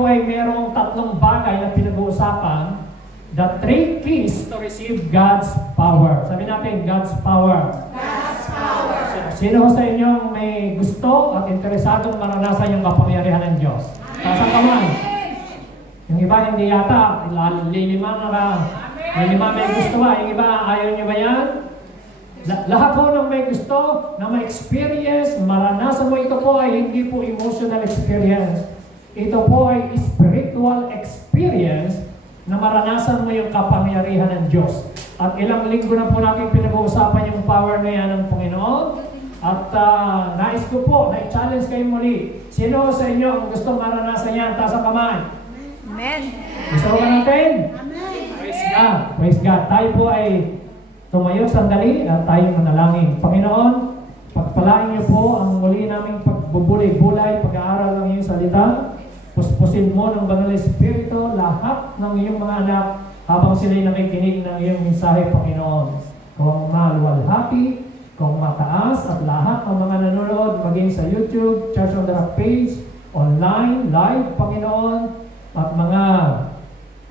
po ay merong tatlong bagay na pinag-uusapan, the three keys to receive God's power. Sabi natin, God's power. God's power. Sino sa inyong may gusto at interesadong maranasan yung kapangyarihan ng Diyos? Taas ang kamay. Yung iba hindi yata, lilima may gusto ba? Yung iba, ayaw nyo ba yan? Lahat po ng may gusto na ma-experience, maranasan mo, ito po ay hindi po emotional experience. Ito po ay spiritual experience na maranasan mo yung kapangyarihan ng Diyos. At ilang linggo na po natin pinag-uusapan yung power na yan ng Panginoon. At nais ko po, na-challenge kayo muli. Sino sa inyo ang gusto maranasan yan? Taas ang kamay. Amen. Gusto ba natin? Amen. Praise God. Praise God. Tayo po ay tumayo sandali at tayo manalangin. Panginoon, pagpalain niyo po ang muli naming pagbubulay-bulay, pag-aaral ng iyong salita. Puspusin mo ng Banal Espiritu lahat ng iyong mga anak habang sila'y nakikinig ng iyong mensahe, Panginoon. Kung maluwalhati, kung mataas, at lahat ng mga nanonood, maging sa YouTube, Church on the Rock page, online, live, Panginoon, at mga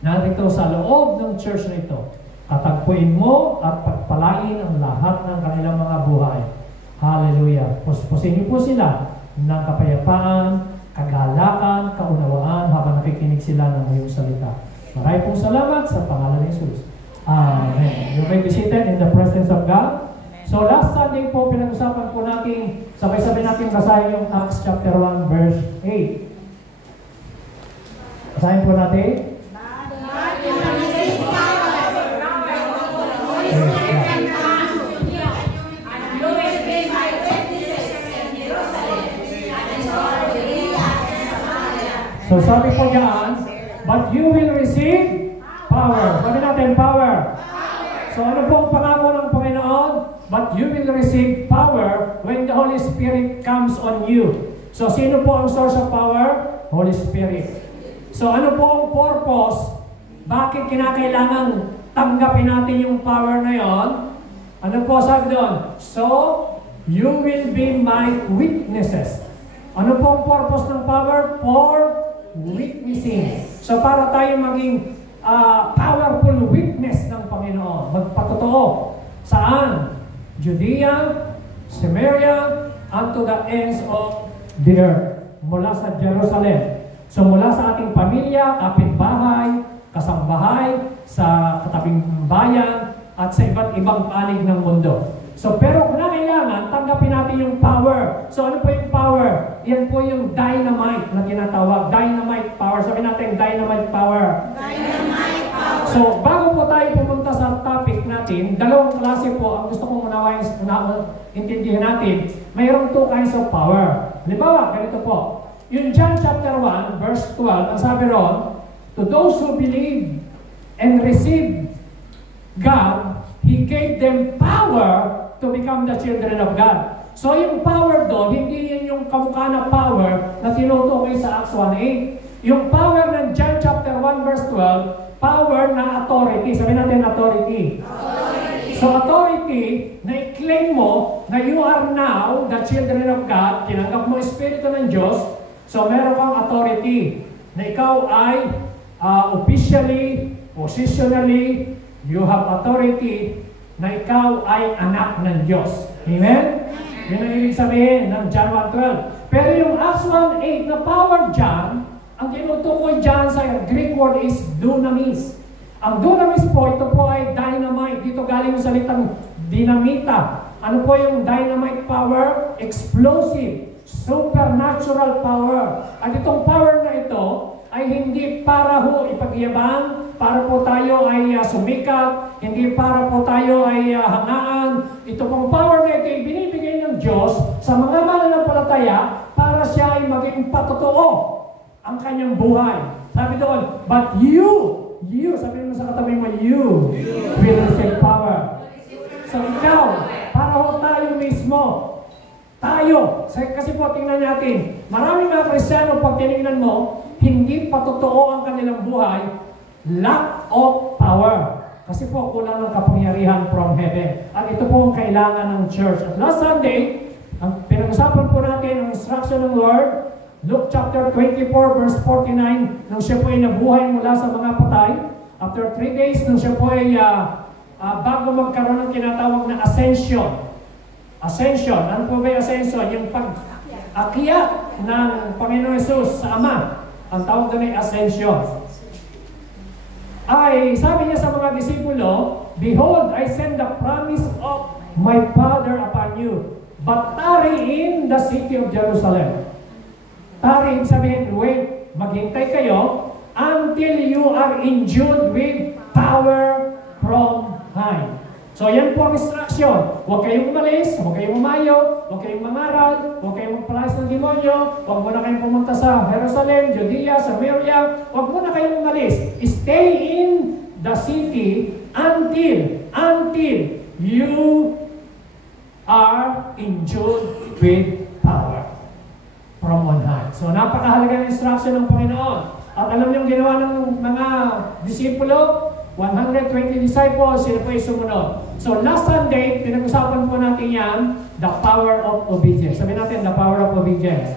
narito sa loob ng church na ito. Tatagpuin mo at pagpalain ang lahat ng kanilang mga buhay. Hallelujah. Puspusin niyo po sila ng kapayapaan, kagalakan, kaunawaan habang nakikinig sila ng iyong salita. Maraming pong salamat sa pangalan ni Jesus. Amen. You may be seated in the presence of God. So last Sunday po, pinag-usapan po natin, sabay-sabay natin basahin yung Acts chapter 1 verse 8. Basahin po natin. So sabi po diyan, but you will receive power. Sabi natin, power. So ano po ang pangako ng Panginoon? But you will receive power when the Holy Spirit comes on you. So sino po ang source of power? Holy Spirit. So ano po ang purpose? Bakit kinakailangan tanggapin natin yung power na yon? Ano po sabi doon? So, you will be my witnesses. Ano po ang purpose ng power? For witnessing. So para tayo maging powerful witness ng Panginoon. Magpatotoo. Saan? Judea, Samaria, unto the ends of the earth. Mula sa Jerusalem. So mula sa ating pamilya, kapitbahay, kasambahay, sa katabing bayan, at sa iba't ibang panig ng mundo. So pero kailangan tanggapin natin yung power. So ano po yung power? Yan po yung dynamite na tinatawag. Dynamite power. Sabi natin, dynamite power. Dynamite power. So bago po tayo pumunta sa topic natin, dalawang klase po ang gusto kong intindihin natin. Mayroong two kinds of power. Halimbawa, ganito po. Yung John chapter 1, verse 12, ang sabi ron, to those who believe and receive God, He gave them power to become the children of God. So yung power doon, hindi yan yung kamukha na power na tinutukoy sa Acts 1:8. Yung power ng John chapter 1 verse 12, power na authority. Sabi natin authority. So authority na i-claim mo na you are now the children of God, tinanggap mo Espiritu ng Diyos, so meron kang authority na ikaw ay officially, positionally, you have authority na ikaw ay anak ng Diyos. Amen? Yun ang ibig sabihin ng John 1:12. Pero yung Acts 1:8 na power dyan, ang tinutukoy dyan sa Greek word is dunamis. Ang dunamis po, ito po ay dynamite. Dito galing yung salitang dinamita. Ano po yung dynamite power? Explosive, supernatural power. At itong power na ito ay hindi para ho ipagyabang, para po tayo ay sumikat, hindi para po tayo ay hangaan. Ito pong power na ito ay binibigay ng Diyos sa mga mananampalataya para siya ay maging patotoo ang kanyang buhay. Sabi doon, but you, sabi mo sa katabi mo, you will receive power. So ikaw, para ho tayo mismo, tayo, kasi po tingnan natin, maraming mga Kristiyano pag tinignan mo, hindi patotoo ang kanilang buhay, lack of power. Kasi po, kulang ng kapangyarihan from heaven. At ito po ang kailangan ng church. At last Sunday, ang pinag-usapan po natin ang instruction ng Lord, Luke chapter 24 verse 49, nung siya po ay nabuhay mula sa mga patay, after 3 days, nung siya po ay bago magkaroon ng tinatawag na ascension. Ascension, ano po ba yung ascension? Yung pag-akyat ng Panginoon Jesus sa Ama. Ang tawag doon ay ascension. Ay, sabi niya sa mga disipulo, "Behold, I send the promise of my Father upon you, but tarry in the city of Jerusalem." Tarry, sabihin, wait, maghintay kayo until you are endued with power from high. So yan po ang instruction. Huwag kayong umalis, huwag kayong umayo, huwag kayong mangaral, huwag kayong magpalayas ng demonyo, huwag muna kayong pumunta sa Jerusalem, Judea, Samaria, huwag muna kayong umalis. Stay in the city until you are endued with power from on high. So napakahalaga ng instruction ng Panginoon. At alam niyo yung ginawa ng mga disipulo, 120 disciples, sila po ay sumunod. So last Sunday, pinag-usapan po natin yan, the power of obedience. Sabi natin, the power of obedience.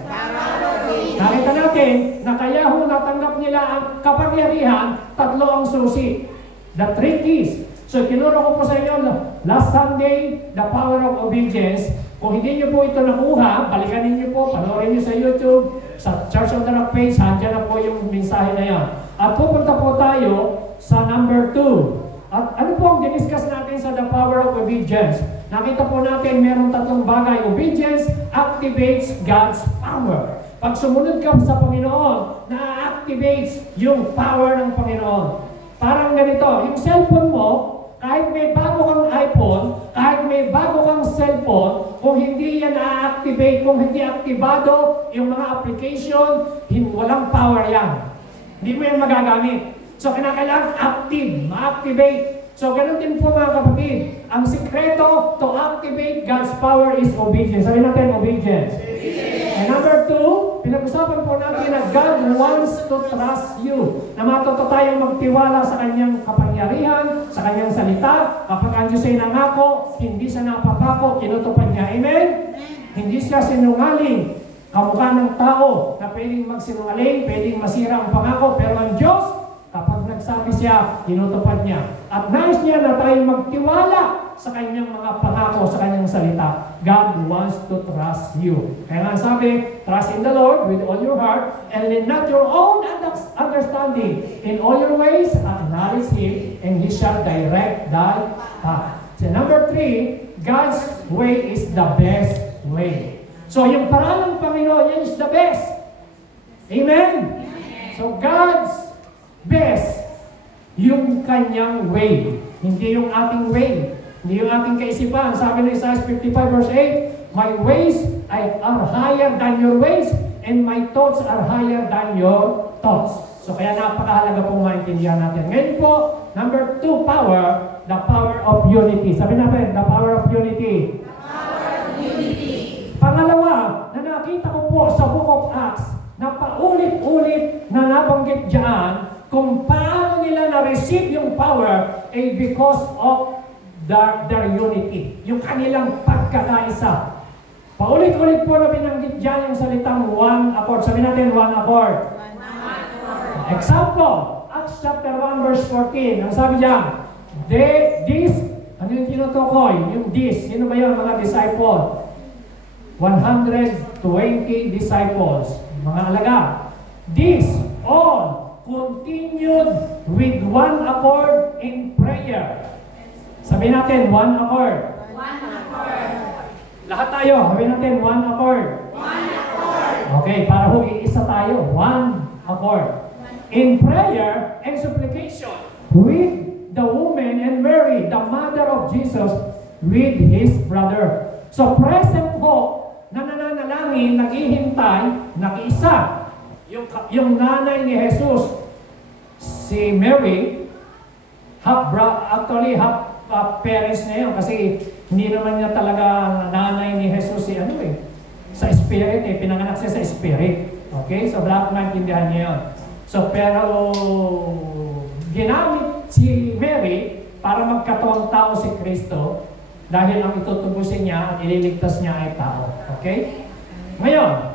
Nakita natin na kaya ho natanggap nila ang kapangyarihan, tatlo ang susi. The three keys. So tinuro ko po sa inyo, last Sunday, the power of obedience. Kung hindi nyo po ito nakuha, balikan niyo po, panoorin nyo sa YouTube, sa Church on the Rock page, handyan na po yung mensahe na yan. At pupunta po tayo sa number 2. At ano po ang diniscuss natin sa the power of obedience? Nakita po natin merong tatlong bagay. Obedience activates God's power. Pag sumunod ka sa Panginoon, na-activates yung power ng Panginoon. Parang ganito, yung cellphone mo, kahit may bago kang iPhone, kahit may bago kang cellphone, kung hindi yan na-activate, kung hindi aktibado yung mga application, walang power yan. Hindi mo yan magagamit. So, kinakailangan active, ma-activate. So, ganun din po mga kapatid. Ang sikreto to activate God's power is obedience. Sabi natin, obedience. And number 2, pinag-usapan po natin na God wants to trust you. Na matuto tayong magtiwala sa Kanyang kapangyarihan, sa Kanyang salita. Kapag ang Diyos ay nangako, hindi siya napapako, tinutupad niya. Amen? Hindi siya sinungaling. Kamukha ng tao na pwedeng magsinungaling, pwedeng masira ang pangako, pero ang Diyos, kapag nagsabi siya, tinutupad niya. At nais niya na tayo magtiwala sa kanyang mga pangako, sa kanyang salita. God wants to trust you. Kaya nga sabi, trust in the Lord with all your heart and lean not your own understanding. In all your ways, acknowledge Him and He shall direct thy path. So number 3, God's way is the best way. So yung paraan ng Panginoon, yan is the best. Amen? So God's best, yung kanyang way. Hindi yung ating way. Hindi yung ating kaisipan. Sabi ng Isaiah 55 verse 8, "My ways are higher than your ways, and my thoughts are higher than your thoughts." So kaya napakahalaga pong maintindihan natin. Ngayon po, number 2 power, the power of unity. Sabi natin, the power of unity. The power of unity. Pangalawa, na nakita ko po sa Book of Acts, na paulit-ulit na nabanggit dyan, kung paano nila na-receive yung power ay because of their unity. Yung kanilang pagkakaisa. Paulit-ulit po na binanggit dyan yung salitang one accord. Sabi natin, one accord. Example, Acts chapter 1 verse 14. Ang sabi dyan, ano yung tinutukoy? Yung sino ba yun mga disciple? 120 disciples. Mga alaga. These all continued with one accord in prayer. Sabi natin, one accord. One accord. Lahat tayo, sabi natin, one accord. One accord. Okay, para isa tayo, one accord. In prayer and supplication with the woman and Mary, the mother of Jesus, with his brother. So present po, na nananalangin, naghihintay, nakiisa. Yung nanay ni Jesus, si Mary, half parents na yun kasi hindi naman niya talaga nanay ni Jesus sa spirit pinanganak siya sa spirit. Okay? So dapat maintindihan niya yun. So pero ginamit si Mary para magkatawang tao si Kristo dahil ang itutubusin niya at ililigtas niya ay tao. Okay? Ngayon,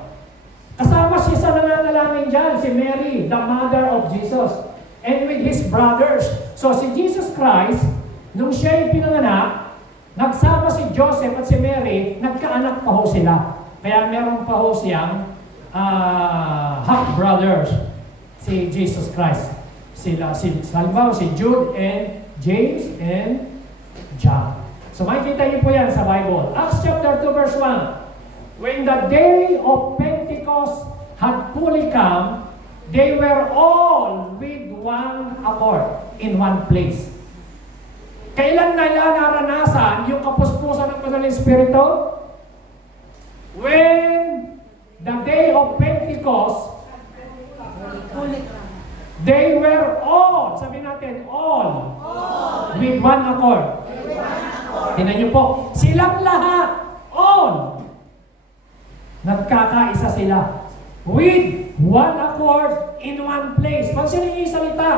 Kasama siya sa nananalangin dyan, si Mary, the mother of Jesus, and with his brothers. So si Jesus Christ, nung siya ay pinanganak, nagsama si Joseph at si Mary, nagkaanak pa ho sila. Kaya meron pa ho siyang half-brothers, si Jesus Christ. Halimbawa, si Jude and James and John. So makikita niyo po yan sa Bible. Acts chapter 2 verse 1. When the day of Pentecost had fully come, they were all with one accord in one place. Kailan nila naranasan yung kapuspusan ng Banal na Espiritu? When the day of Pentecost, they were all, sabi natin, all, with one accord. Tingnan niyo po, silang lahat, all, nagkakaisa sila. With one accord in one place. Pansinin niyo yung salita.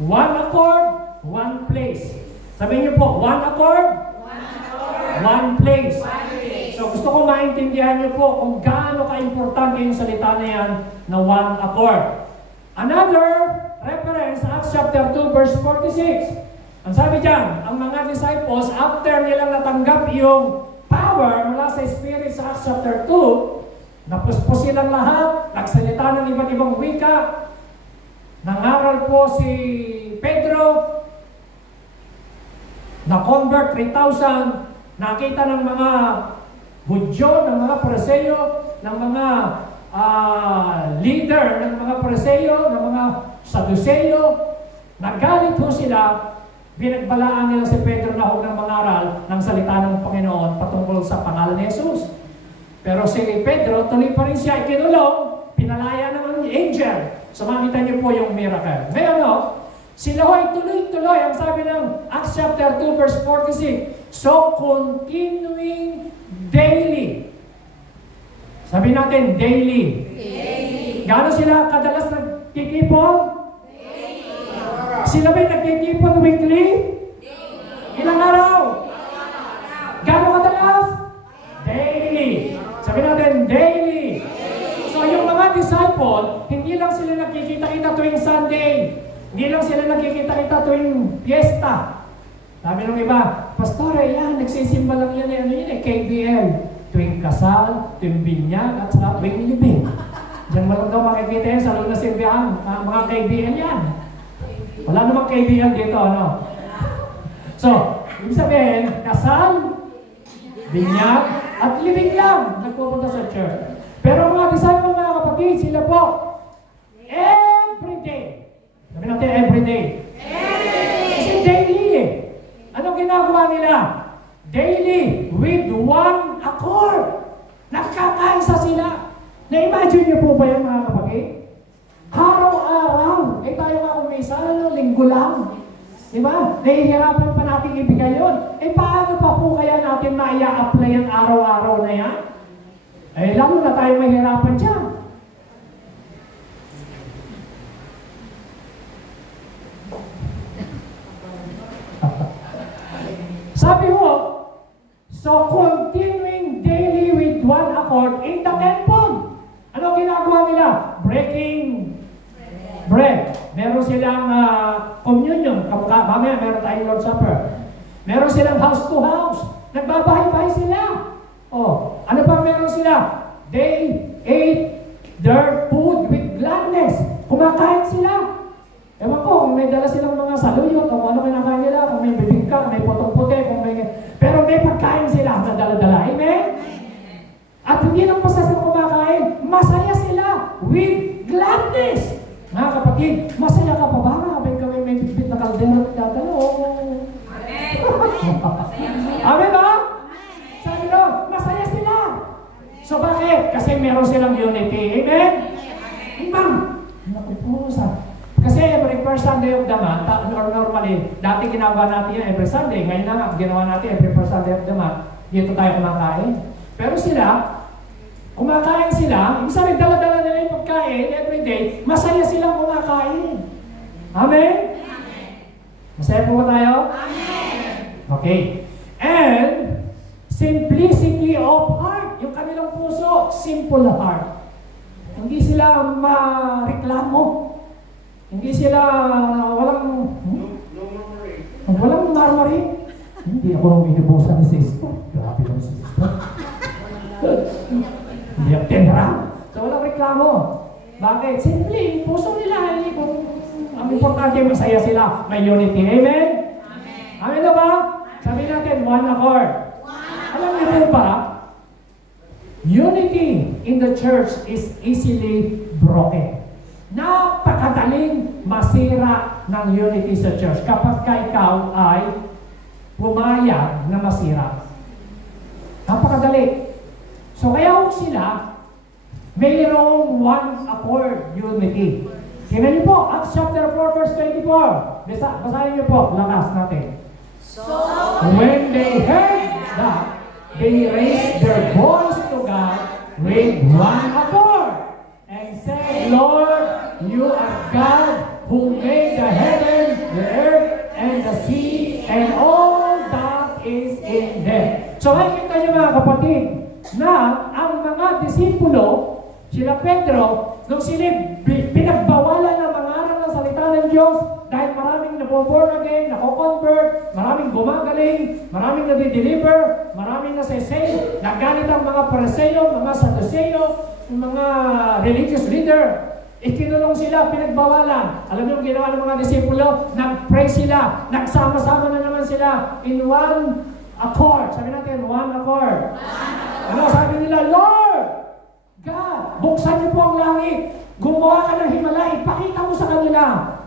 One accord, one place. Sabihin niyo po, one accord, one place. So gusto ko maintindihan niyo po kung gaano ka-importante yung salita na yan na one accord. Another reference, Acts chapter 2 verse 46. Ang sabi diyan, ang mga disciples, after nilang natanggap yung power mula sa Spirit sa Acts chapter 2, napuspos silang lahat, nagsalita ng iba't ibang wika, nangaral po si Pedro, na-convert 3,000, nakita ng mga Hudyo, ng mga Pariseo, ng mga leader, ng mga Pariseo, ng mga Saduseo, nagalit po sila, binagbalaan nila si Pedro na huwag ng mangaral ng salita ng Panginoon patungkol sa pangalan ni Jesus. Pero si Pedro, tuloy pa rin siya ikinulong, pinalaya ng angel. So makita niyo po yung miracle. Ngayon, sila ho ay tuloy-tuloy. Ang sabi ng Acts chapter 2 verse 46, so continuing daily. Sabi natin, daily. Gaano sila kadalas nagtitipon? Sila ba'y nagtitipon weekly? Ilang araw? Gaano kadalas? Daily. Sabi natin, daily. So yung mga disciple, hindi lang sila nagkikita-kita tuwing Sunday. Hindi lang sila nagkikita-kita tuwing fiesta. Sabi ng iba, Pastore, yan, nagsisimba lang yan, ano yun KBL. Tuwing kasal, tuwing binyag, at saka tuwing libing. Diyan mo lang daw makikita yan sa luna simbihan, mga KBL yan. Wala namang KBL dito, ano? So, ibig sabihin, kasal, binyag, at libing lang nagpupunta sa church. Pero mga disciple, mga kapatid, sila po, every day. Sabi natin, every day. Kasi daily eh. Anong ginagawa nila? Daily, with one accord. Nagkakaisa sila. Na-imagine niyo po ba yan, mga kapatid? Araw-araw. Eh tayo nga kumisa, linggo lang. Diba? Nahihirapan pa natin ibigay yun. Eh paano pa po kaya natin maia-apply ang araw-araw na yan? Eh lalo na tayo mahirapan dyan. Sabi mo, so continuing daily with one accord in the temple. Ano ginagawa nila? Breaking bread. Meron silang communion. Mamaya meron tayong Lord's Supper. Meron silang house to house. Nagbabahay-bahay sila. Oh, ano pa meron sila? They ate their food with gladness. Kumakain sila. Ewan ko, kung may dala silang mga saluyot, kung ano kinakain nila, kung may bibingka, kung may potong-puti, pero may pagkain sila na dala-dala. Amen? At hindi lang basta sila kumakain, masaya sila with gladness. Mga kapatid, masaya ka pa ba? Habang kami may bibit na kaldero at dadalo. Amen! Amen ba? Sabi ko, masaya sila. So bakit? Kasi meron silang unity. Amen? Amen. Naku po, kasi every first Sunday of the month, or normally, dati ginagawa natin yan every Sunday. Ngayon na nga, ginawa natin every first Sunday of the month. Dito tayo kumakain. Pero sila, kumakain sila, ibig sabihin, dala-dala nila yung pagkain every day, masaya silang kumakain. Amen? Masaya po ba tayo? Amen! Okay. And, simplicity of heart. Yung kanilang puso, simple heart. Hindi sila mareklamo. Hindi sila walang murmuring. Hindi ako nang binibusan ni sister. Grabe lang si sister. Hindi ako tenra. So walang reklamo. Bakit? Simple, puso nila. Ang importante, masaya sila. May unity. Amen? Amen na ba? Sabi natin, one accord. Alam niyo po ba, unity in the church is easily broken. Napakadaling masira ng unity sa church kapag ikaw ay pumayag na masira. Napakadali. So kaya huwag sila mayroong one accord unity. Tingnan niyo po, Acts chapter 4 verse 24. Basahin niyo po, lakas natin. So, when they heard that, they raised their voice to God with one accord and said, Lord, you are God who made the heaven, the earth, and the sea, and all that is in them. So makikita niyo mga kapatid na ang mga disipulo, sila Pedro, nung sila pinagbawalan ng mangaral ng salita ng Diyos dahil maraming napo-born again, nako-convert, maraming gumagaling, maraming nade-deliver, maraming nasa-save, nagalit ang mga Pariseo, mga Sadduceo, mga religious leader, ikinulong sila, pinagbawalan. Alam niyo ang ginawa ng mga disipulo? Nag-pray sila, nagsama-sama na naman sila in one accord. Sabi natin, one accord. Ano sabi nila? Lord, God, buksan niyo po ang langit. Gumawa ka ng himala. Ipakita mo sa kanila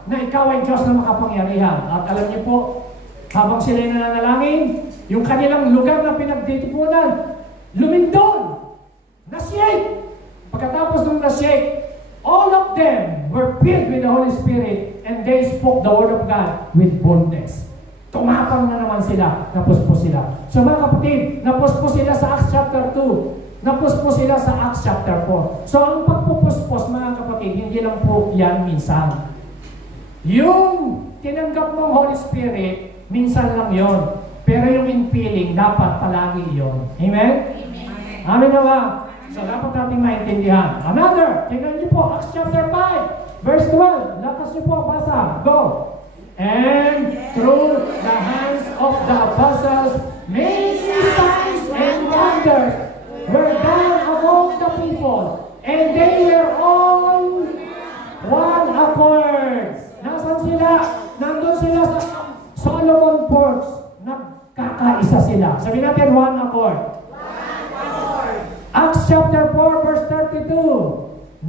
na ikaw ay Diyos na makapangyarihan. At alam niyo po, habang sila ay nananalangin, yung kanilang lugar na pinagtitipunan, lumindol, na-shake. Pagkatapos ng na-shake, all of them were filled with the Holy Spirit and they spoke the Word of God with boldness. Tumapang na naman sila, napuspos sila. So mga kapatid, napuspos sila sa Acts chapter 2. Napuspos sila sa Acts chapter 4. So ang pagpupuspos mga kapatid, hindi lang po yan minsan. Yung tinanggap mong Holy Spirit, minsan lang yon. Pero yung infilling, dapat palagi yon. Amen? Amen. Amen na ba? So dapat natin maintindihan. Another, tingnan niyo po, Acts chapter 5, verse 12. Lakas niyo po, basa. Go. And through the hands of the apostles, many signs and wonders were done among the people, and they were all one accord. Nasaan sila? Nandun sila sa Solomon Porch. Nagkakaisa sila. Sabi natin, one accord. Acts chapter 4 verse 32.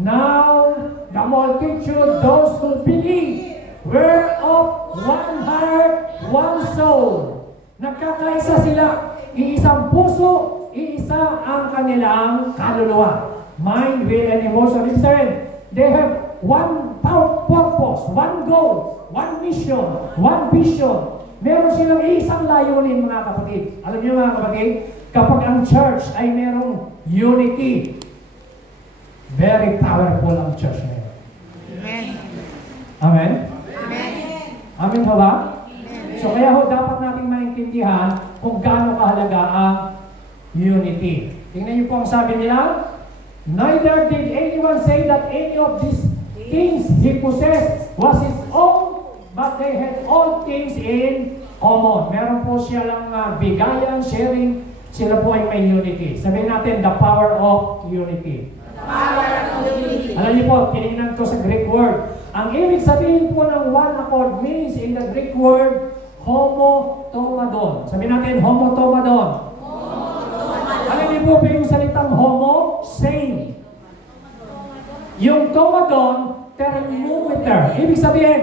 Now the multitude, those who believe, were of one heart, one soul. Nagkakaisa sila. Iisang puso, iisa ang kanilang kaluluwa. Mind, will, and emotion. Ibig sabihin, they have one purpose, one goal, one mission, one vision. Meron silang isang layunin mga kapatid. Alam niyo mga kapatid, kapag ang church ay merong unity, very powerful ang church na yun. Amen. Amen? Amen. Amen ba ba? So kaya ho, dapat nating maintindihan kung gaano kahalaga ang unity. Tingnan niyo po ang sabi nila, neither did anyone say that any of these things he possessed was his own, but they had all things in common. Meron po siya lang bigayan, sharing, sila po ay may unity. Sabihin natin, the power of unity. The power of unity. Alam niyo po, tinignan ko sa Greek word. Ang ibig sabihin po ng one accord means in the Greek word, homotomadon. Sabihin natin, homotomadon. Alam niyo po yung salitang homo, same. Yung tomadon, thermometer. Ibig sabihin,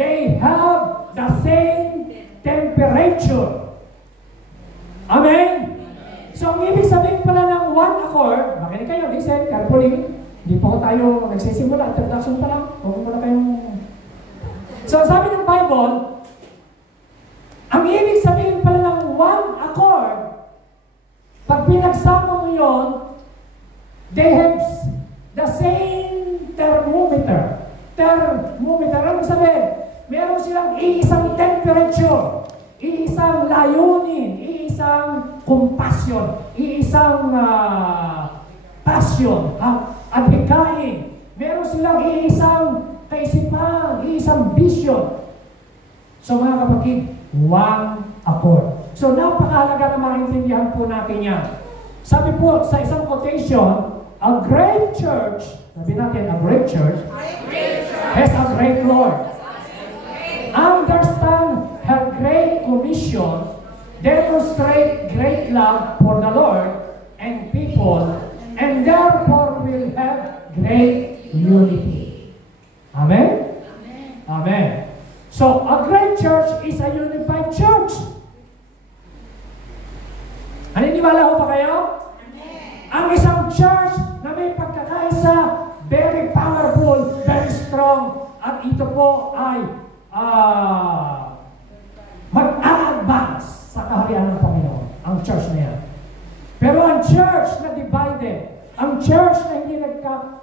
they have the same temperature. Amen? So, ang ibig sabihin pala ng one accord, makinig kayo, listen, carefully. Hindi po tayo nagsisimula, introduction pa lang. Huwag mo na kayong... So, sabi ng Bible, ang ibig sabihin pala ng one accord, pag pinagsama mo yun, they have the same thermometer. Thermometer, ano sabihin? Meron silang iisang temperature, iisang layunin, iisang compassion, iisang passion. at hikain. Meron silang iisang kaisipan, iisang vision. So mga kapatid, one accord. So napakahalaga na maintindihan po natin yan. Sabi po sa isang quotation, a great church, sabi natin, a great church has a great Lord. Understand her great commission, demonstrate great love for the Lord and people, and therefore will have great unity. Amen? Amen. So, a great church is a unified church. Naniniwala ho ba kayo? Ang isang church na may pagkakaisa, very powerful, very strong, at ito po ay mag-a-advance sa kaharian ng Panginoon, ang church na yan. Pero ang church na divided, ang church na hindi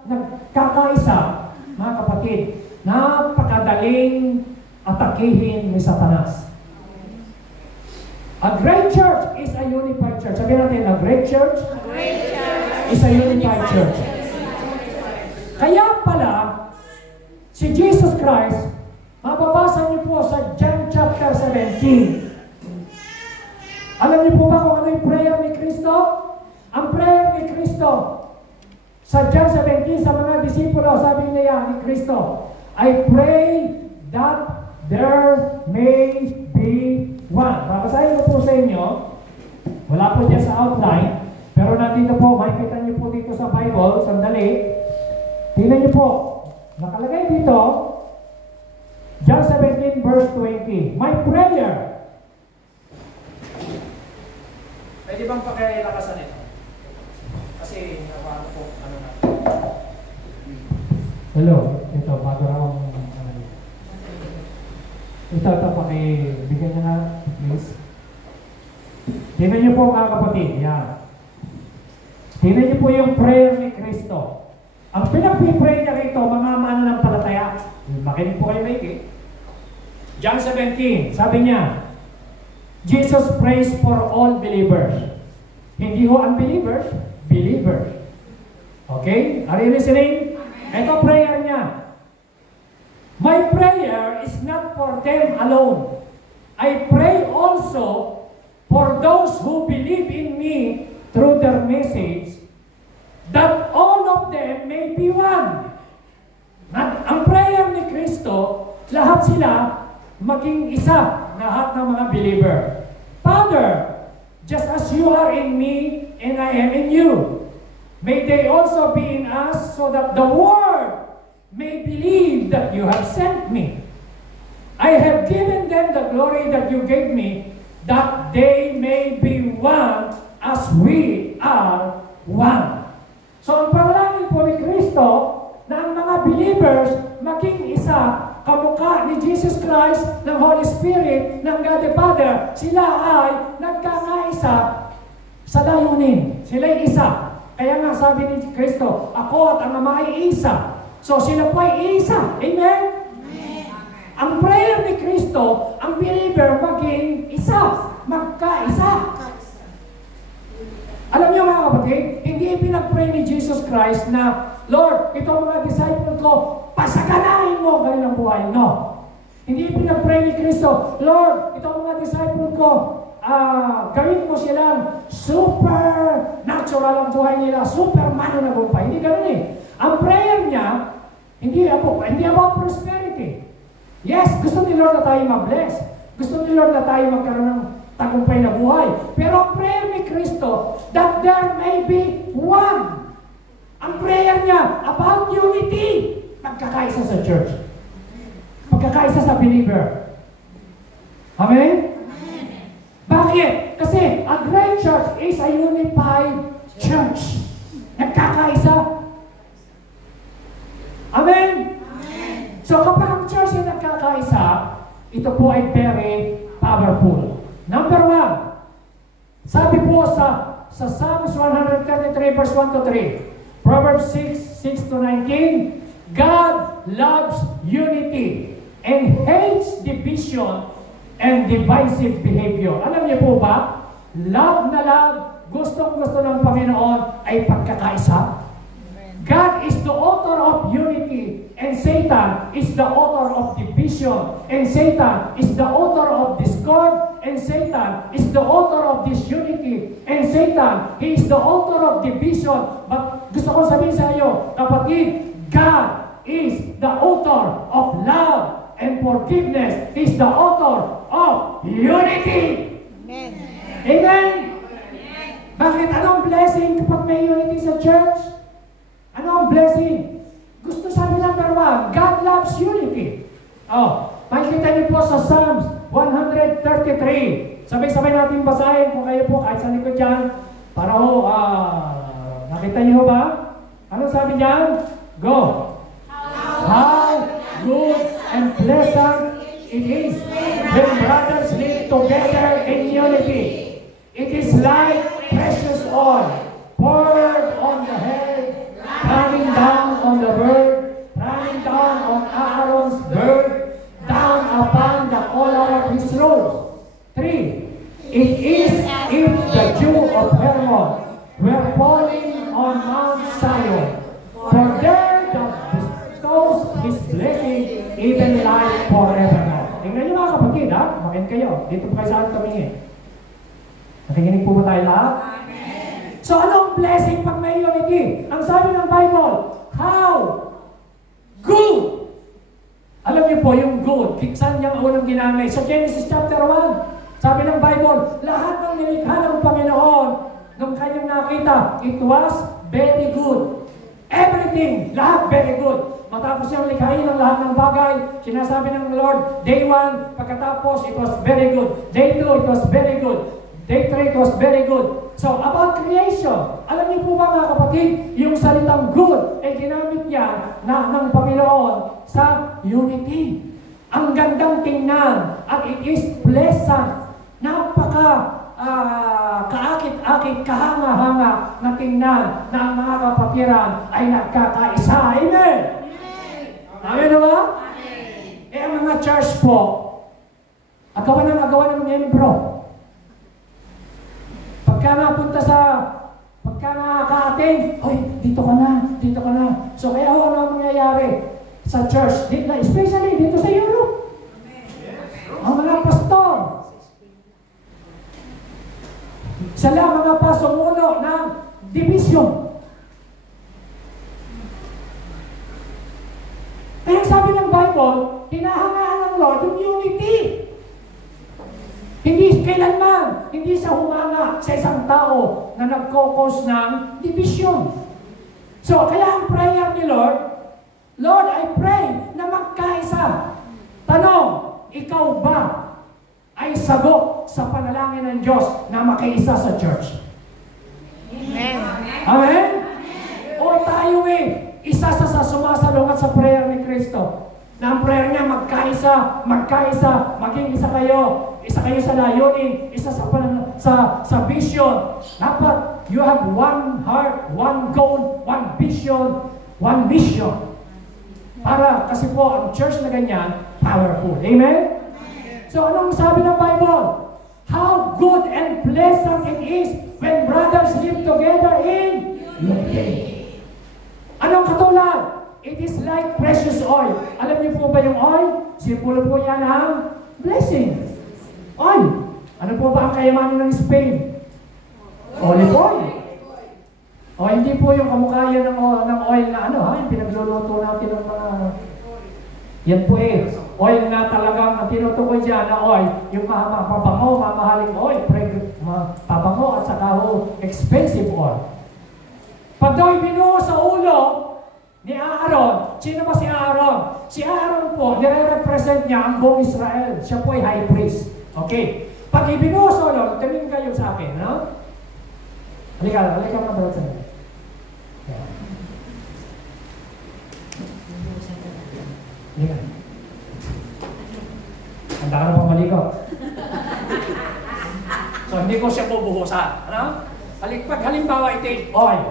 nagkakaisa, mga kapatid, napakadaling atakihin ni Satanas. A great church is a unified church. Sabihin natin, a great church is a unified church. Kaya pala, si Jesus Christ, mababasa niyo po sa John chapter 17. Alam niyo po ba kung ano yung prayer ni Kristo? Ang prayer ni Kristo, sa John 17, sa mga disipulo, sabi niya ni Kristo, I pray that there may be one. Babasahin ko po sa inyo. Wala po dyan sa outline. Pero nandito po, makikita niyo po dito sa Bible. Sandali. Tingnan niyo po. Nakalagay dito, John 17 verse 20. My prayer. Pwede bang pakilakasan ito? Kasi nakuha po, ano na. Hello. Ito, bago raw ang ito, pakibigyan niyo na, please. Tingnan niyo po mga kapatid, yan. Tingnan niyo po yung prayer ni Kristo. Ang pinag-pray niya rito, mga mananampalataya. Makinig po kayo maigi. John 17, sabi niya, Jesus prays for all believers. Hindi ho unbelievers, believers. Okay? Are you listening? Ito prayer niya. My prayer is not for them alone. I pray also for those who believe in me through their message, that all of them may be one. At ang prayer ni Kristo, lahat sila maging isa, lahat ng mga believer. Father, just as you are in me and I am in you, may they also be in us so that the world may believe that you have sent me. I have given them the glory that you gave me, that they may be one as we are one. So ang panalangin po ni Kristo na ang mga believers maging isa, kamukha ni Jesus Christ, ng Holy Spirit, ng God the Father, sila ay nagkakaisa sa layunin. Sila'y isa. Kaya nga sabi ni Kristo, ako at ang Ama ay isa. So sila po ay isa. Amen? Amen. Ang prayer ni Kristo, ang believer maging isa. Magkaisa. Alam niyo mga kapatid, hindi pinag-pray ni Jesus Christ na, Lord, itong mga disciple ko, pasaganahin mo ganyan ang buhay. No. Hindi pinag-pray ni Kristo, Lord, itong mga disciple ko, gawin mo silang supernatural ang buhay nila, superman na nagumpay. Hindi ganun eh. Ang prayer niya, hindi about prosperity. Yes, gusto ni Lord na tayo ma-bless. Gusto ni Lord na tayo magkaroon ng tagumpay na buhay. Pero ang prayer ni Kristo, that there may be one. Ang prayer niya, about unity. Pagkakaisa sa church. Pagkakaisa sa believer. Amen? Bakit? Kasi a great church is a unified church. Nagkakaisa. Amen? Amen. So kapag ang church ay nagkakaisa, ito po ay very powerful. Number 1, sabi po sa Psalms 133 verse 1 to 3, Proverbs 6 to 19, God loves unity and hates division and divisive behavior. Alam niyo po ba? Love na love, gustong-gusto ng Panginoon ay pagkakaisa. God is the author of unity, and Satan is the author of division, and Satan is the author of discord, and Satan is the author of disunity, and Satan, he is the author of division. But gusto ko sabihin sa iyo, kapatid, God is the author of love and forgiveness. He is the author of unity. Amen. Amen? Bakit? Anong blessing kapag may unity sa church? Ano ang blessing? Gusto sabi number 1, God loves unity. Makikita niyo po sa Psalms 133. Sabay-sabay natin basahin kung kayo po kahit sa likod dyan. Para nakita niyo ba? Anong sabi dyan? Go! How good and pleasant it is when brothers live together in unity. It is like precious oil poured on the head, running down on the bird, running down on Aaron's beard, down upon the collar of his robe. 3. It is if the dew of Hermon were falling on Mount Zion, for there the bestows his blessing, even life forevermore. Tingnan niyo mga kapatid, ha? Makinig kayo. Dito po kayo saan tumingin. Nakikinig po ba tayo lahat? So, anong blessing pag may unity? Ang sabi ng Bible, how good. Alam niyo po, yung good, saan niyang unang ginamit? Sa Genesis chapter 1, sabi ng Bible, lahat ng nilikha ng Panginoon, nung kanyang nakita, it was very good. Everything, lahat very good. Matapos siyang likhain ang lahat ng bagay, sinasabi ng Lord, day 1, pagkatapos, it was very good. Day 2, it was very good. Day 3, it was very good. So, about creation, alam niyo po ba mga kapatid, yung salitang good ay ginamit niya ng Panginoon sa unity. Ang gandang tingnan at it is pleasant. Napaka kaakit-akit, kahanga-hanga na tingnan na ang mga kapatiran ay nagkakaisa. Amen? Amen na ba? Eh, ang mga church po, agawan ng membro. Pagka nakaka-attend, oy, dito ka na. So, kaya ano ang mangyayari sa church, especially dito sa Europe? Ang mga pastor, sila mga pasumuno ng division. Kaya sabi ng Bible, hinahangaan ng Lord yung unity. Hindi kailanman, hindi sa humanga sa isang tao na nagkokos ng division. So, kaya ang prayer ni Lord, Lord, I pray na magkaisa. Tanong, ikaw ba ay sagot sa panalangin ng Diyos na makiisa sa church? Amen. Amen? O tayo isa sa sumasalungat sa prayer ni Kristo. Na ang prayer niya, magkaisa, maging isa kayo sa layunin, isa sa vision. Dapat, you have one heart, one goal, one vision, one mission. Para, kasi po, ang church na ganyan, powerful. Amen? So, anong sabi ng Bible? How good and pleasant it is when brothers live together in unity. Anong katulad? It is like precious oil. Alam niyo po ba yung oil? Simbolo po yan ng blessing. Oil. Ano po ba ang kayamanan ng Spain? Olive oil. O hindi po yung kamukha yan ng oil na yung pinagluluto natin ng mga... Yan po oil na talagang ang tinutukoy dyan na oil, yung pabango, mamahaling oil, pabango at saka expensive oil. Pag daw binuo sa ulo ni Aaron, sino ba si Aaron? Si Aaron po, nire-represent niya ang buong Israel. Siya po ay high priest. Okay. Pag ibinuo sa ulo, tingin kayo sa akin, no? Halika na ba sa akin? Halika. Handa ka na pang maligo. So, hindi ko siya bubuhusan. Ano? Pag halimbawa ito oil.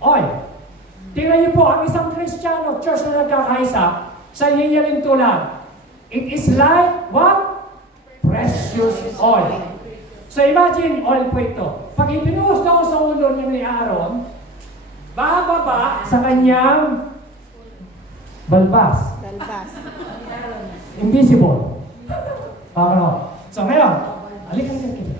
Oil. Tingnan niyo po, ang isang Kristiyano, church na nagkakaisa, sa hiyaling tulad. It is like what? Precious oil. So imagine, oil po ito. Pag ibinuhos daw sa ulo niya ni Aaron, bababa sa kanyang balbas. Invisible. Ano? So ngayon, alikan kita.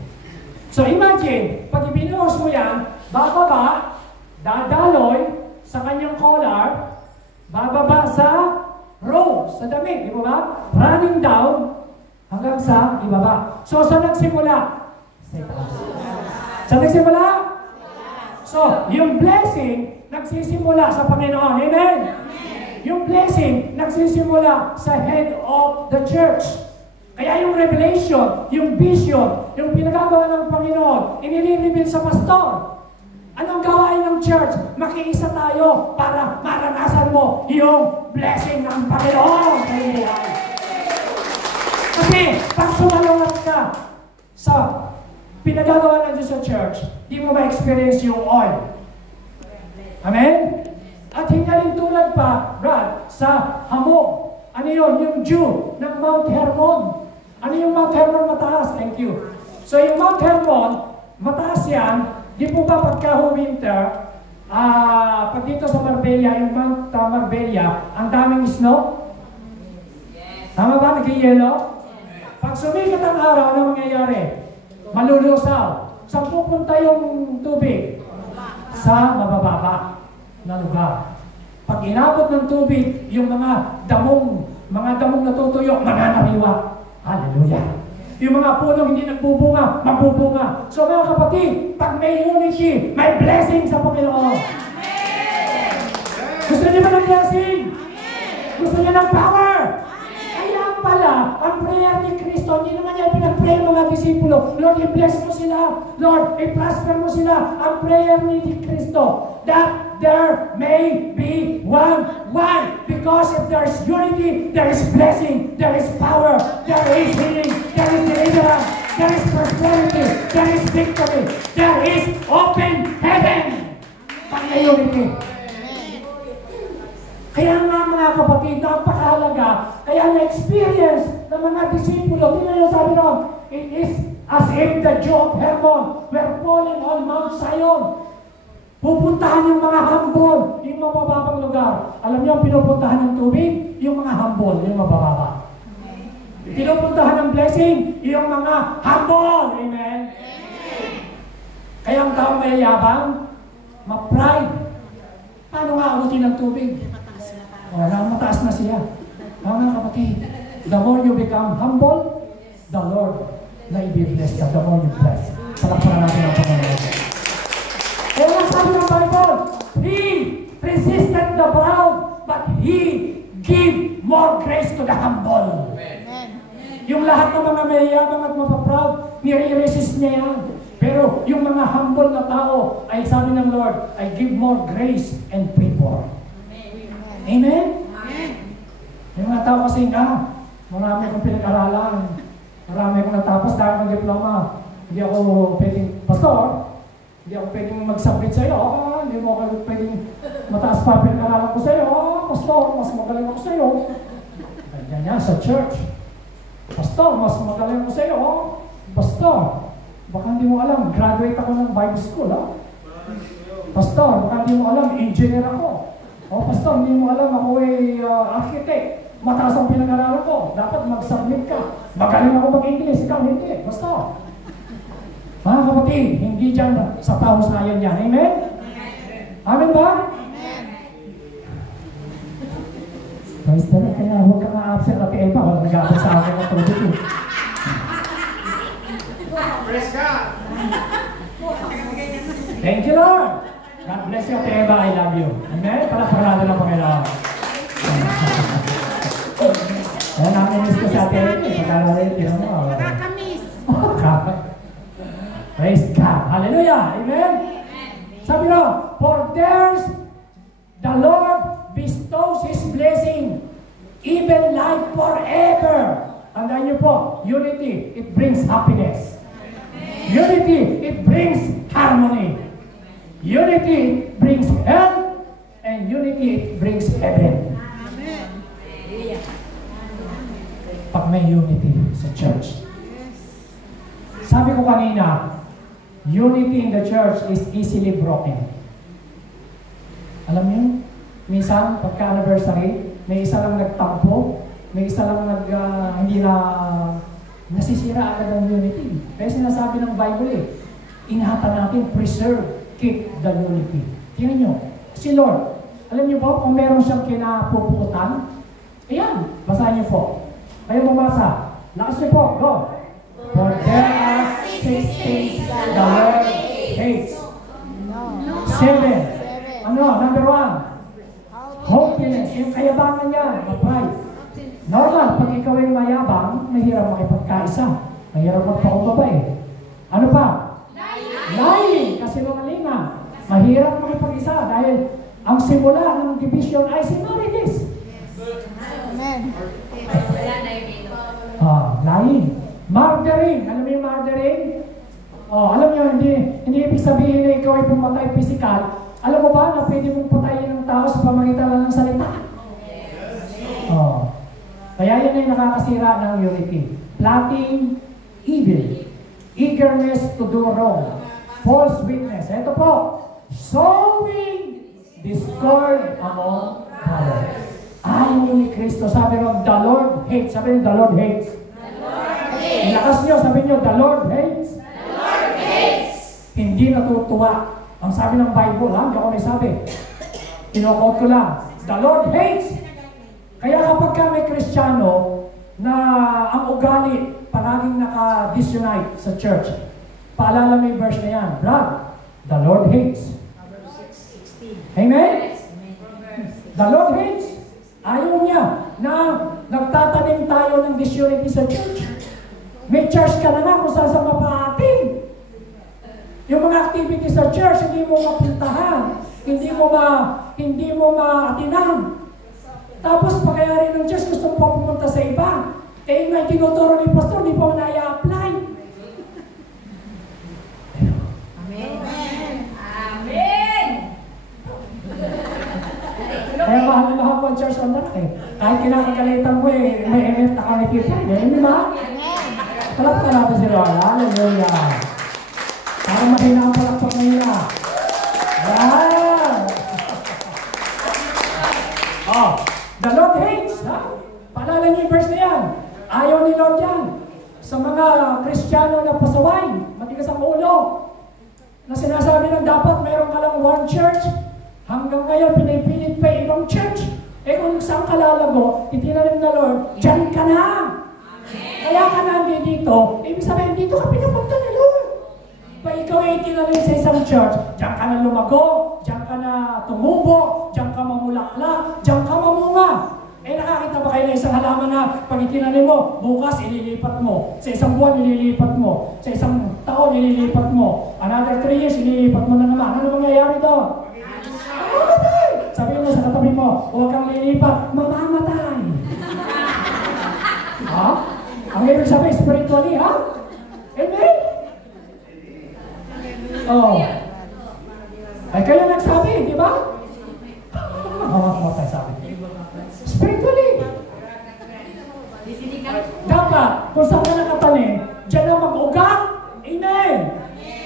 So imagine, pag ibinuhos mo yan, bababa, dadaloy sa kanyang collar, bababa sa robe, sa damit, di ba? Running down hanggang sa ibaba. So saan nagsimula? Sa itaas. Saan nagsimula? So, yung blessing nagsisimula sa Panginoon. Amen? Yung blessing nagsisimula sa head of the church. Kaya yung revelation, yung vision, yung pinagagawa ng Panginoon, inire-reveal sa pastor. Anong gawain ng church? Makiisa tayo para maranasan mo yung blessing ng Panginoon. Kasi pag sumalawat ka sa pinagagawa ng Diyos sa church, di mo ma-experience yung oil. Amen? At hingalin tulad pa, Brad, sa hamog. Ano yun? Yung dew ng Mount Hermon. Ano yung Mount Hermon mataas? Thank you. So yung Mount Hermon, mataas yan. Di po ba pagka winter, pag dito sa Marbella, yung Mount Marbella, ang daming snow? Tama ba? Nag-yellow? Pag sumikat ang araw, ano mangyayari? Malulusaw. Saan pupunta yung tubig? Sa mabababa na lugar. Pag inabot ng tubig, yung mga damong natutuyo, mananariwa. Hallelujah. Yung mga punong hindi nagbubunga, magbubunga. So mga kapatid, pag may unity, may blessing sa Panginoon. Gusto niyo ba ng blessing? Gusto niyo ng power? Kaya pala, ang prayer ni Kristo, hindi naman niya pinag-pray mga disipulo. Lord, i-bless mo sila. Lord, i-prosper mo sila. Ang prayer ni Kristo, that there may be one. Why? Because if there is unity, there is blessing, there is power, there is healing, there is deliverance, there is prosperity, there is victory, there is open heaven. Pag may unity. Kaya nga mga kapatid, napakahalaga. Kaya na-experience ng mga disipulo, tingnan niyo sabi noon, it is as if the dew of Hermon were falling on Mount Zion. Pupuntahan yung mga humble, yung mabababang lugar. Alam niyo ang pinupuntahan ng tubig? Yung mga humble, yung mabababa. Pinupuntahan ng blessing, yung mga humble. Amen? Kaya ang taong may yabang, ma-pride. Paano nga abutin ng tubig? Mataas na siya. Mga kapatid, the more you become humble, the Lord na i-bless ka. The more you bless. Palakparan natin ang Panginoon. Kaya nga sabi ng Bible, He resisted the proud, but He give more grace to the humble. Amen. Yung lahat ng mga mayayabang at mapaproud, nire-resist niya yan. Pero yung mga humble na tao, ay sabi ng Lord, I give more grace and favor. Amen? Amen. Yung mga tao kasi marami akong pinag-aralan. Marami akong natapos dahil ng diploma. Hindi ako pwedeng pastor. Hindi ako pwedeng mag-submit sa'yo. Hindi mo ako pwedeng mataas pa pinag-aralan ko sa'yo. Pastor, mas magaling ako sa'yo. Ganyan sa church. Pastor, mas magaling ako sa'yo. Pastor, baka hindi mo alam, graduate ako ng Bible school. Pastor, baka hindi mo alam, engineer ako. Pastor, hindi mo alam, ako ay architect. Mataas ang pinag-aralan ko. Dapat mag-submit ka. Magaling ako mag-English, ikaw hindi. Pastor. Mga kapatid, hindi dyan sa pahusayan yan. Amen? Amen ba? Amen. Praise the Lord. Kaya huwag ka nga-absent at Eva. Huwag nag-absent sa akin ang tubig. Praise God. Thank you, Lord. God bless you, Ate Eva. I love you. Amen? Palakparan ng Panginoon. Kaya namin-miss ko sa Ate Eva. Pagkakalit, yun mo. Nakakamiss. Praise God. Hallelujah. Amen? Sabi na, for there's the Lord bestows His blessing, even life forever. Tandaan niyo po, unity, it brings happiness. Unity, it brings harmony. Unity, it brings health. And unity, it brings heaven. Pag may unity sa church. Sabi ko kanina, unity in the church is easily broken. Alam niyo, minsan, pagka-anniversary, may isa lang nagtampo, may isa lang hindi na nasisira agad ang unity. Kaya sinasabi ng Bible ingatan natin, preserve, keep the unity. Tingnan niyo, si Lord, alam niyo po, kung meron siyang kinapuputan, ayan, basahin niyo po. Kayo bumasa. Lakas niyo po, go. For there are 6 things the Lord hates. 7. Number 1. Haughtiness, yung kayabangan niya, pride. Normal, pag ikaw ay mayabang, mahirap makipagkaisa. Mahirap magpakumbaba Ano pa? Lying, kasinungalingan. Mahirap makipag-isa dahil ang simula ng division ay sinurities. Amen. Lying. Murdering. Alam mo yung murdering? Alam niyo, hindi ibig sabihin na ikaw ay pumatay physical. Alam mo ba na pwede mong patayin ng tao sa pamagitan lang ng salita? Kaya yan ay nakakasira ng unity. Plotting evil. Eagerness to do wrong. False witness. Ito po. Sowing discord among brothers. Ayaw ni Kristo. Sabi ron, the Lord hates. Sabi rin, the Lord hates. Ilakas nyo, sabi nyo, the Lord hates. The Lord hates. Hindi natutuwa. Ang sabi ng Bible, hindi ako may sabi. Kinokot ko lang. The Lord hates. Kaya kapag ka may Kristiyano na ang ugali palaging naka-disunite sa church, paalala mo yung verse na yan, Brad, the Lord hates. Amen? The Lord hates. Ayaw niya na nagtatanim tayo ng disunity sa church. May church ka na kung saan sa mapaatin. Yung mga activities sa church, hindi mo mapuntahan, hindi mo maatinan. Tapos pagkayari ng church, gusto mo pumunta sa iba. May tinuturo ni pastor, di pa mo na-i-apply. Amen. Amen. Kaya mahal ko ang church on that Kahit kinakagalitan mo may event na kami kita. Hindi ba? Palap ka natin si Lord. Hallelujah. Para mahina ang palakpak na hina. Yan! The Lord hates. Paalala niyo yung verse na yan. Ayaw ni Lord yan. Sa mga Kristiyano na pasaway, matigas ang ulo, na sinasabi ng dapat mayroon ka lang one church, hanggang ngayon pinipilit pa ibang church. Kung saan ka lalago, itinanim na Lord, dyan ka na. Kaya ka na dito, ibig sabihin, dito ka pinapunta ni Lord. Pa ikaw ay itinanim sa isang church, dyan ka na lumago, dyan ka na tumubo, dyan ka mamulaklak, dyan ka mamunga. Nakakita ba kayo na isang halaman na pag itinanim mo, bukas ililipat mo, sa isang buwan ililipat mo, sa isang taon ililipat mo, another 3 years ililipat mo na naman. Ano mangyayari doon? Mamamatay! Sabihin mo sa katabi mo, huwag kang lilipat, mamamatay! Ang ibig sabihin, spiritually, Amen? Ay kayo nagsabi, di ba? Mamamatay sabi. Spiritually. Dapat, kung saan ka nakatanim, dyan na mag-ugat. Amen.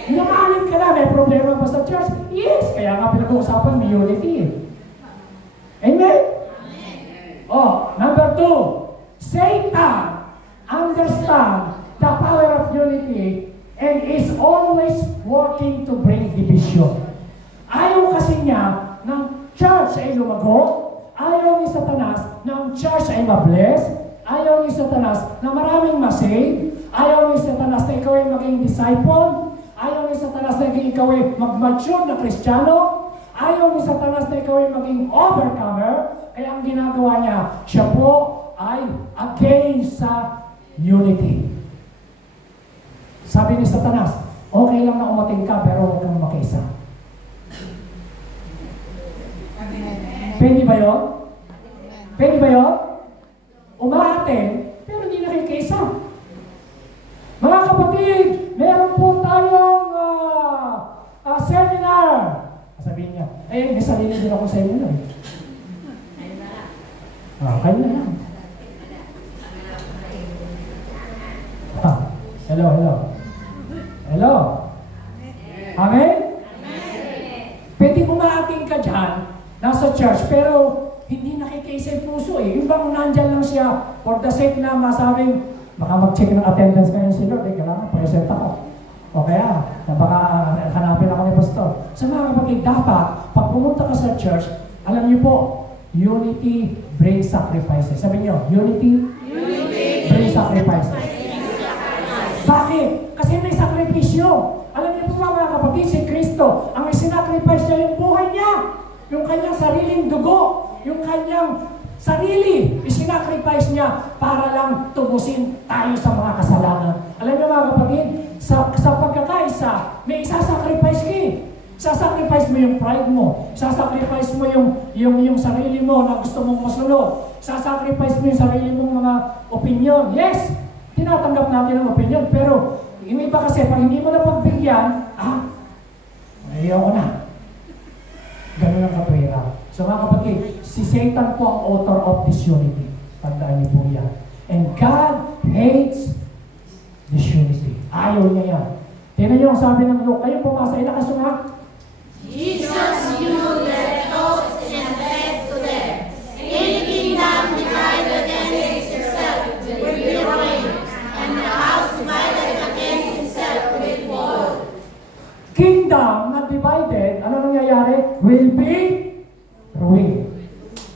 Namahalin ka na, may problema ba sa church? Yes. Kaya nga pinag-uusapan, may unity. Amen? Number 2, Satan understands the power of unity and is always working to bring division. Ayaw kasi niya ng church ay lumago. Ayaw ni Satanas na ang church ay mabless. Ayaw ni Satanas na maraming masave. Ayaw ni Satanas na ikaw ay maging disciple. Ayaw ni Satanas na ikaw ay mag-mature na Kristiyano. Ayaw ni Satanas na ikaw ay maging overcomer. Kaya ang ginagawa niya, siya po ay against sa unity. Sabi ni Satanas, okay lang na umating ka pero huwag kang makiisa. Pwede ba yun? Pwede ba yun? Umaaten, pero hindi nakikisa. Mga kapatid, meron po tayong seminar. Sabihin niya, may sarili din ako seminar. Kayo na lang. Hello. Amen? Pwede umaating ka dyan, nasa church, pero hindi nakikiisa yung puso eh. Yung bang nandyan lang siya for the sake na masabing, baka mag-check ng attendance ngayon si Lord, kailangan present ako. O kaya, baka hanapin ako ni Pastor. So mga kapatid, dapat, pag pumunta ka sa church, alam niyo po, unity brings sacrifices. Sabi niyo, unity brings sacrifices. Bakit? Kasi may sakripisyo. Alam niyo po mga kapatid, si Kristo, ang isinacrifice niya yung buhay niya. Yung kanyang sariling dugo. Yung kanyang sarili, isinacrifice niya para lang tubusin tayo sa mga kasalanan. Alam niyo mga kapatid, sa pagkakaisa, may isasacrifice ka eh. Sasacrifice mo yung pride mo. Sasacrifice mo yung sarili mo na gusto mong masunod. Sasacrifice mo yung sarili mong mga opinion. Yes, tinatanggap natin ang opinion, pero yung iba kasi, pag hindi mo na pagbigyan, ayaw ko na. Ganun ang kapera. So mga kapatid, si Satan po ang author of disunity. Tandaan niyo po yan. And God hates disunity. Ayaw niya yan. Tingnan niyo ang sabi ng Luke. Kayo pumasa, ilakas nyo nga. Jesus knew that those and said to them, any kingdom divided against itself will be ruined, and the house divided against itself will fall. Kingdom na divided, ano nangyayari? Will be ruined.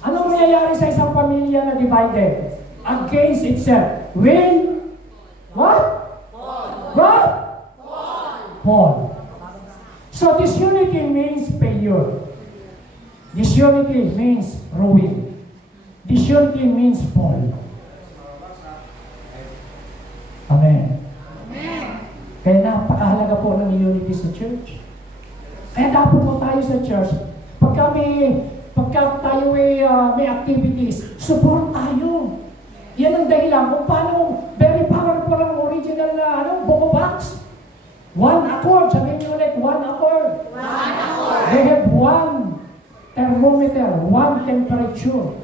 Anong nangyayari sa isang pamilya na divided? Against itself. Will? What? What? Fall. So disunity means failure. Disunity means ruin. Disunity means fall. Amen. Kaya napakahalaga po ng unity sa church. Kaya dapat po tayo sa church, pagka tayo may activities, support tayo. Yan ang dahilan kung paano very powerful ang original na Book of Acts. One accord, sabihin nyo ulit, one accord. One accord. They have one thermometer, one temperature.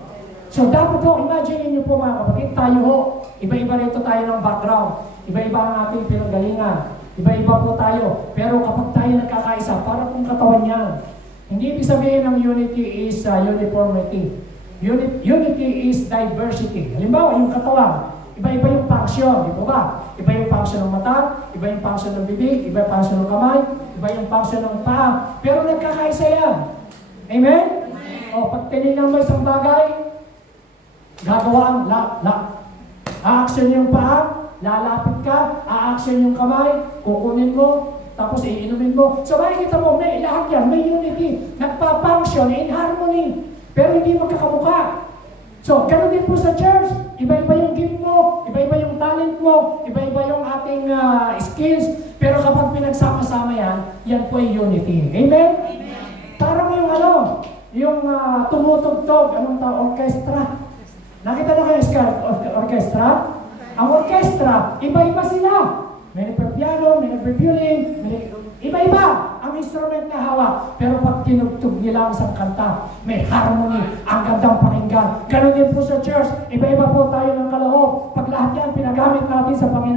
So dapat po, imagine niyo po mga kapatid, tayo ho, iba-iba rito tayo ng background, iba-iba ang ating pinanggalingan, iba-iba po tayo. Pero kapag tayo nagkakaisa, para kung katawan niya, hindi ibig sabihin ng unity is uniformity. Unity is diversity. Halimbawa, yung katawan, iba-iba yung function, di ba ba? Iba yung function ng mata, iba yung function ng bibig, iba yung function ng kamay, iba yung function ng paa. Pero nagkakaisa yan. Amen? O, pag tinignan mo isang bagay, gagawa ang a-action yung paa, lalapit ka, a-action yung kamay, kukunin mo, tapos iinumin mo. So makikita mo, may lahat yan, may unity. Nagpa-function in harmony. Pero hindi magkakamukha. So, ganoon din po sa church. Iba-iba yung gift mo, iba-iba yung talent mo, iba-iba yung ating skills. Pero kapag pinagsama-sama yan, yan po ay unity. Amen? Amen. Parang yung tumutugtog, anong orchestra. Nakita na kayo orchestra? Ang orchestra, iba-iba sila. May nagpa-piano, may nagpa-violin, iba-iba ang instrument na hawak. Pero pag tinugtog nila ang isang kanta, may harmony, ang gandang pakinggan. Ganon din po sa church, iba-iba po tayo ng kaloob. Pag lahat yan pinagamit natin sa Panginoon,